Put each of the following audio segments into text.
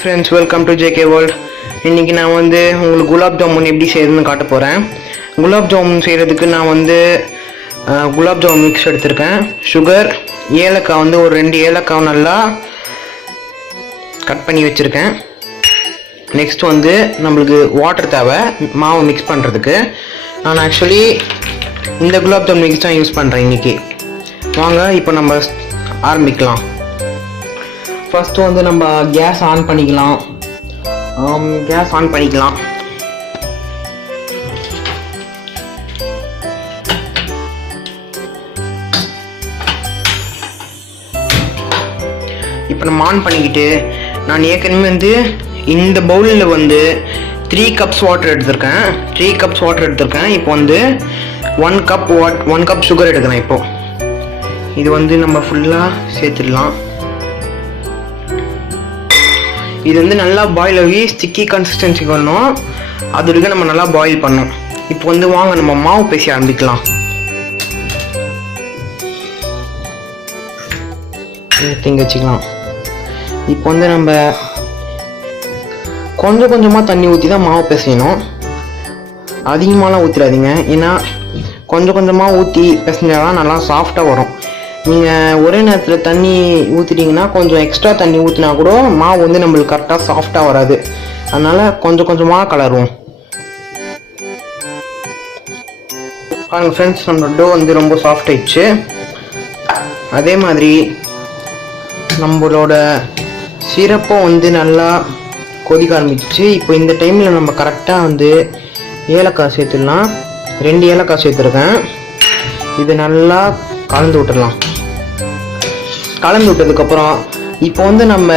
Friends, welcome to JK World. இன்னைக்கு நான் உங்களுக்கு குலாப் ஜாமுன் எப்படி செய்யறதுன்னு காட்ட போறேன். குலாப் ஜாமுன் செய்யறதுக்கு நான் குலாப் ஜாமுன் மிக்ஸ் எடுத்திருக்கேன். சுகர், ஏலக்காய் ஒரு 2 ஏலக்காய் நல்லா கட் பண்ணி வச்சிருக்கேன். நெக்ஸ்ட் நம்மளுக்கு வாட்டர் தேவை மாவு மிக்ஸ் பண்றதுக்கு. நான் ஆக்சுவலி இந்த குலாப் ஜாமுன் மிக்ஸ் தான் யூஸ் பண்றேன் இன்னைக்கு. வாங்க இப்போ நம்ம ஆரம்பிக்கலாம். ஃபர்ஸ்ட் நம்ம கேஸ் ஆன் பண்ணிக்கலாம். இப்போ நம்ம ஆன் பண்ணிக்கிட்டு நான் ஏற்கனவே இந்த பவுலில் 3 கப்ஸ் வாட்டர் எடுத்திருக்கேன். இப்போ 1 கப் சுகர் எடுக்கிறேன். இப்போ இது நம்ம ஃபுல்லாக சேர்த்துடலாம். இது நல்லா பாயில் ஆகி ஸ்டிக்கி கன்சிஸ்டன்சி வரணும். அது வரைக்கும் நம்ம நல்லா பாயில் பண்ணோம். இப்போ வாங்க நம்ம மாவு பேசி ஆரம்பிக்கலாம். இங்கே வச்சுக்கலாம். இப்போ நம்ம கொஞ்சம் கொஞ்சமாக தண்ணி ஊற்றி தான் மாவு பிசையணும். அதிகமாகலாம் ஊற்றிடாதீங்க. ஏன்னா கொஞ்சம் கொஞ்சமாக ஊற்றி பிசைஞ்சாதான் நல்லா சாஃப்டாக வரும். நீங்கள் ஒரே நேரத்தில் தண்ணி ஊற்றிட்டிங்கன்னா கொஞ்சம் எக்ஸ்ட்ரா தண்ணி ஊற்றினா கூட மாவு நம்மளுக்கு கரெக்டாக சாஃப்டாக வராது. அதனால் கொஞ்சம் கொஞ்சமாக கலருவோம். பாருங்கள் ஃப்ரெண்ட்ஸ், நம்ம டோ ரொம்ப சாஃப்ட் ஆயிடுச்சு. அதே மாதிரி நம்மளோட சிரப்பும் நல்லா கொதிக்க ஆரம்பிச்சிச்சு. இப்போ இந்த டைமில் நம்ம கரெக்டாக ஏலக்காய் சேர்த்துடலாம். 2 ஏலக்காய் சேர்த்துருக்கேன். இது நல்லா கலந்து விட்டுடலாம். கலந்து விட்டதுக்கப்புறம் இப்போ நம்ம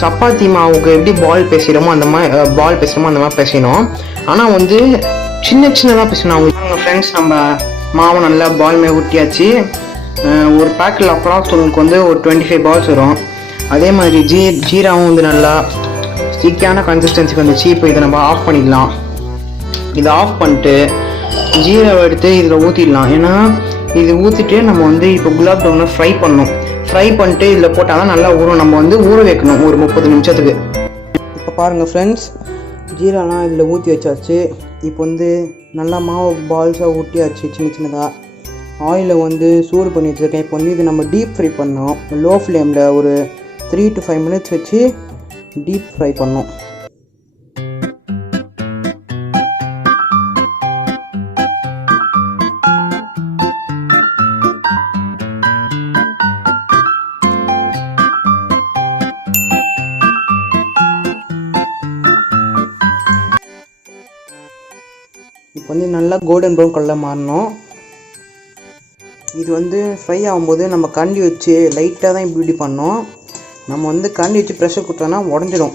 சப்பாத்தி மாவுக்கு எப்படி பால் பேசுகிறோமோ அந்த மாதிரி பேசணும். ஆனால் சின்னதாக பேசணும். அவங்க ஃப்ரெண்ட்ஸ், நம்ம மாவு நல்லா பால் மேலே ஊட்டியாச்சு. ஒரு பேக்கில் அப்ராக்ஸ் உங்களுக்கு ஒரு 25 பால்ஸ் வரும். அதே மாதிரி ஜீராவும் நல்லா ஸ்டிக்கான கன்சிஸ்டன்சிக்கு வந்துச்சு. இப்போ இதை நம்ம ஆஃப் பண்ணிடலாம். இதை ஆஃப் பண்ணிட்டு ஜீராவை எடுத்து இதில் ஊற்றிடலாம். ஏன்னா இது ஊற்றிட்டு நம்ம இப்போ குலாப் ஜாமுனை ஃப்ரை பண்ணிட்டு இதில் போட்டால் தான் நல்லா ஊறும். நம்ம ஊற வைக்கணும் ஒரு 30 நிமிஷத்துக்கு. இப்போ பாருங்கள் ஃப்ரெண்ட்ஸ், ஜீராலாம் இதில் ஊற்றி வச்சாச்சு. இப்போ நல்லா மாவு பால்ஸாக ஊட்டியாச்சு சின்னதாக. ஆயிலை சூடு பண்ணி வச்சுருக்கேன். இப்போ இது நம்ம டீப் ஃப்ரை பண்ணோம். லோ ஃப்ளேமில் ஒரு 3 to 5 minutes வச்சு டீப் ஃப்ரை பண்ணோம். இப்போ நல்லா கோல்டன் ப்ரௌன் கலரில் மாறணும். இது ஃப்ரை ஆகும்போது நம்ம கரண்டி வச்சு லைட்டாக தான் இப்படி பண்ணோம். நம்ம கரண்டி வச்சு ப்ரெஷர் கொடுத்தோன்னா உடஞ்சிடும்.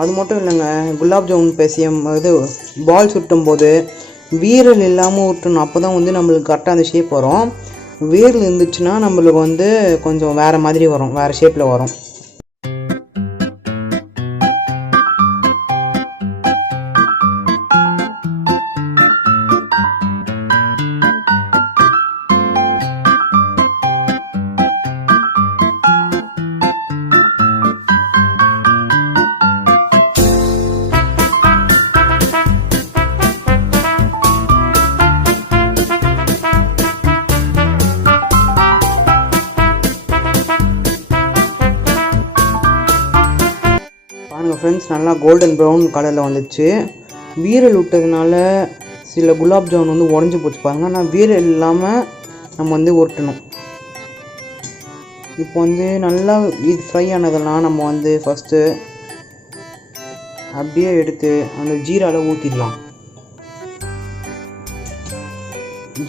அது மட்டும் இல்லைங்க, குலாப் ஜாமுன் பேசியும் பால் சுட்டும் போது வீரல் இல்லாமல் விட்டணும். அப்போ தான் நம்மளுக்கு கரெக்டாக அந்த ஷேப் வரும். வீரல் இருந்துச்சுன்னா நம்மளுக்கு கொஞ்சம் வேறு மாதிரி வரும், வேறு ஷேப்பில் வரும். ஃப்ரெண்ட்ஸ், நல்லா கோல்டன் ப்ரௌன் கலரில் வந்துச்சு. வீரல் விட்டதுனால சில குலாப் ஜாமுன் உடஞ்சி போச்சு பாருங்கள். ஆனால் வீரல் இல்லாமல் நம்ம உருட்டணும். இப்போ நல்லா இது ஃப்ரை ஆனதெல்லாம் நம்ம ஃபஸ்ட்டு அப்படியே எடுத்து அந்த ஜீராவில் ஊற்றிடலாம்.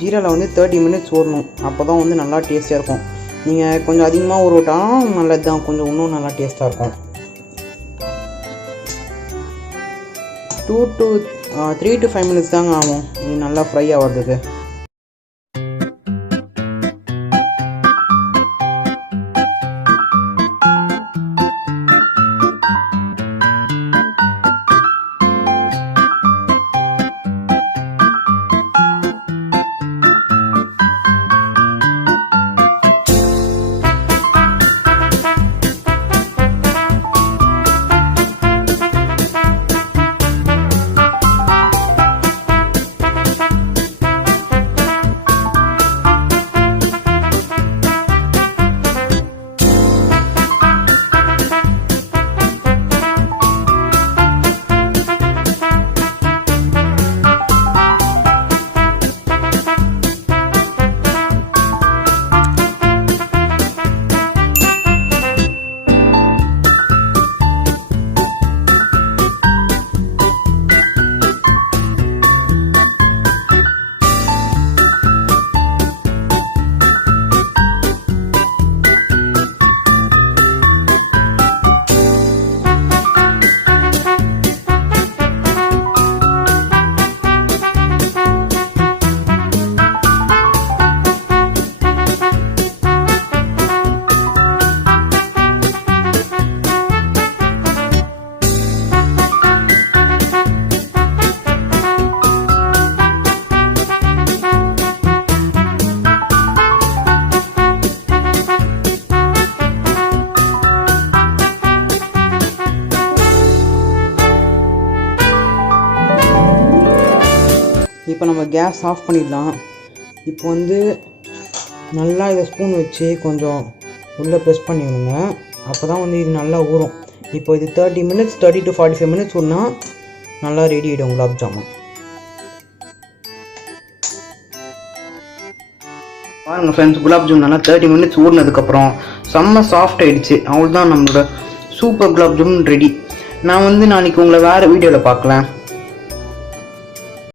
ஜீராவில் 30 minutes ஊறணும். அப்போ தான் நல்லா டேஸ்டியாக இருக்கும். நீங்கள் கொஞ்சம் அதிகமாக ஊற விட்டாலும் நல்லது தான், கொஞ்சம் இன்னும் நல்லா டேஸ்ட்டாக இருக்கும். 3 to 5 minutes தாங்க ஆகும் இது நல்லா ஃப்ரை ஆகிறதுக்கு. இப்போ நம்ம கேஸ் ஆஃப் பண்ணிடலாம். இப்போ வந்து நல்லா இதை ஸ்பூன் வச்சு கொஞ்சம் உள்ளே ப்ரெஸ் பண்ணிவிடுங்க. அப்போ தான் வந்து இது நல்லா ஊறும். இப்போ இது 30 மினிட்ஸ் 30 to 45 மினிட்ஸ் ஊறினா நல்லா ரெடி ஆகிடும் குலாப் ஜாமுன். பாருங்க ஃப்ரெண்ட்ஸ், குலாப் ஜாமுன் நல்லா 30 மினிட்ஸ் ஊறினதுக்கப்புறம் செம்ம சாஃப்ட் ஆகிடுச்சு. அவ்வளோதான், நம்மளோட சூப்பர் குலாப் ஜாமுன் ரெடி. நான் வந்து நாளைக்கு உங்களை வேறு வீடியோவில் பார்க்கலாம்.